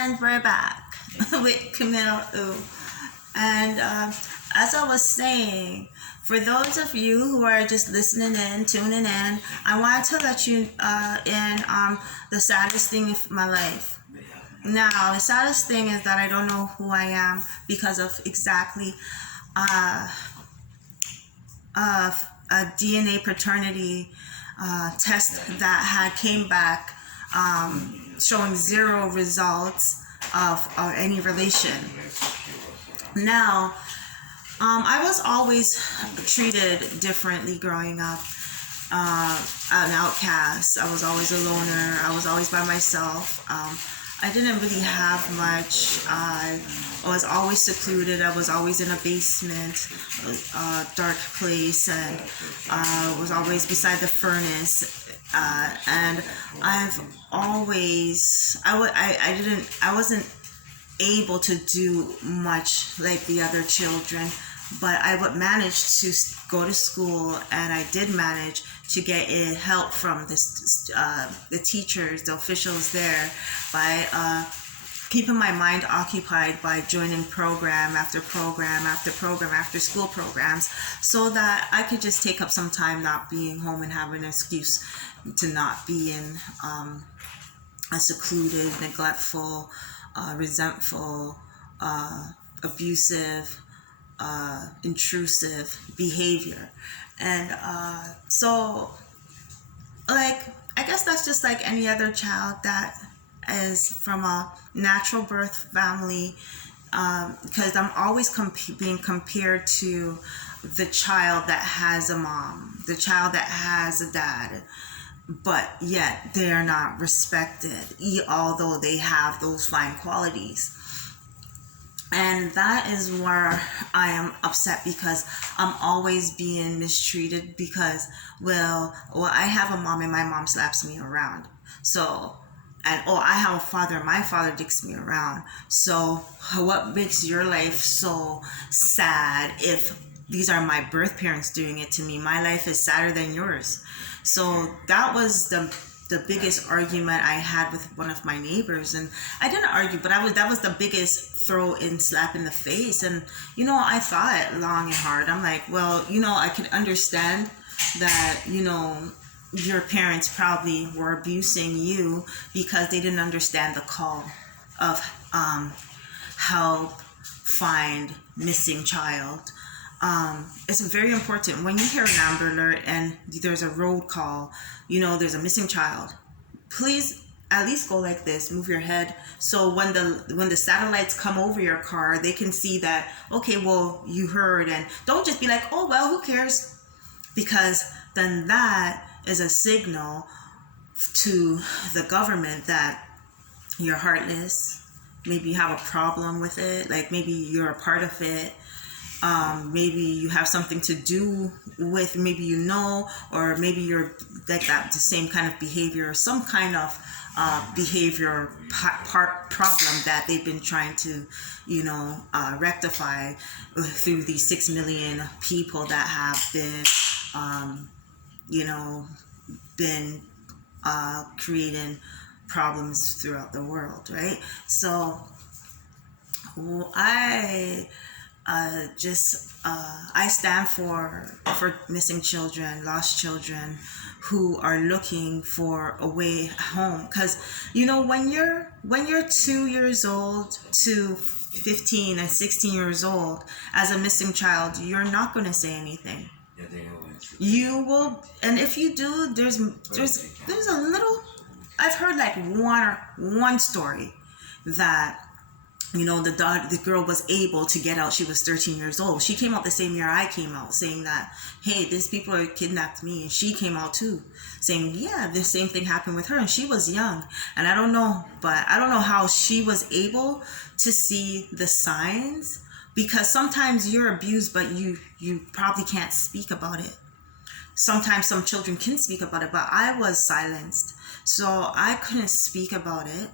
And we're back with Camille U. And as I was saying, for those of you who are just listening in, tuning in, I wanted to let you in the saddest thing of my life. Now, the saddest thing is that I don't know who I am because of exactly a DNA paternity test that had came back showing zero results of any relation. Now, I was always treated differently growing up. An outcast. I was always a loner. I was always by myself. I didn't really have much. I was always secluded. I was always in a basement, a dark place, and was always beside the furnace. And I've always, I wasn't able to do much like the other children, but I would manage to go to school, and I did manage to get help from the teachers, the officials there, by keeping my mind occupied by joining program after program after program after school programs, so that I could just take up some time not being home and have an excuse to not be in a secluded, neglectful, resentful, abusive, intrusive behavior. And so, like, I guess that's just like any other child that is from a natural birth family, because I'm always being compared to the child that has a mom, the child that has a dad, but yet they are not respected, although they have those fine qualities. And that is where I am upset, because I'm always being mistreated because, well, I have a mom and my mom slaps me around. So, and I have a father and my father dicks me around. So what makes your life so sad if these are my birth parents doing it to me? My life is sadder than yours. So that was the biggest argument I had with one of my neighbors. And I didn't argue, but that was the biggest throw in slap in the face. And I thought long and hard. I'm like, well, I could understand that your parents probably were abusing you because they didn't understand the call of help find missing child. It's very important when you hear an Amber Alert and there's a road call, there's a missing child. Please at least go like this, move your head, so when the satellites come over your car, they can see that, okay, well, you heard. And don't just be like, oh, well, who cares? Because then that is a signal to the government that you're heartless. Maybe you have a problem with it, like maybe you're a part of it. Maybe you have something to do with, maybe or maybe you're like that, the same kind of behavior, or some kind of behavior problem that they've been trying to, rectify through these 6 million people that have been creating problems throughout the world, right? So I stand for missing children, lost children who are looking for a way home. Because when you're 2 years old to 15 and 16 years old as a missing child, you're not going to say anything. You will, and if you do, there's a little. I've heard like one story that the girl was able to get out. She was 13 years old. She came out the same year I came out, saying that, hey, these people are kidnapped me. And she came out too, saying, yeah, the same thing happened with her. And she was young. And I don't know how she was able to see the signs, because sometimes you're abused, but you probably can't speak about it. Sometimes some children can speak about it, but I was silenced. So I couldn't speak about it.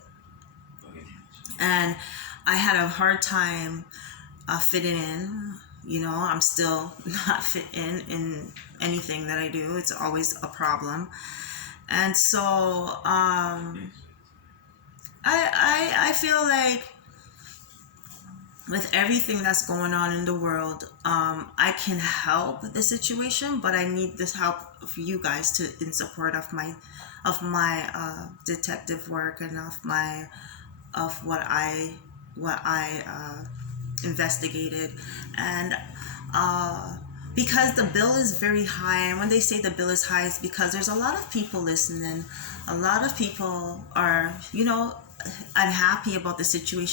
And I had a hard time fitting in. I'm still not fit in anything that I do. It's always a problem. And so I feel like with everything that's going on in the world, I can help the situation, but I need this help of you guys to in support of my detective work and of what I investigated, and because the bill is very high, and when they say the bill is high, it's because there's a lot of people listening. A lot of people are, unhappy about the situation.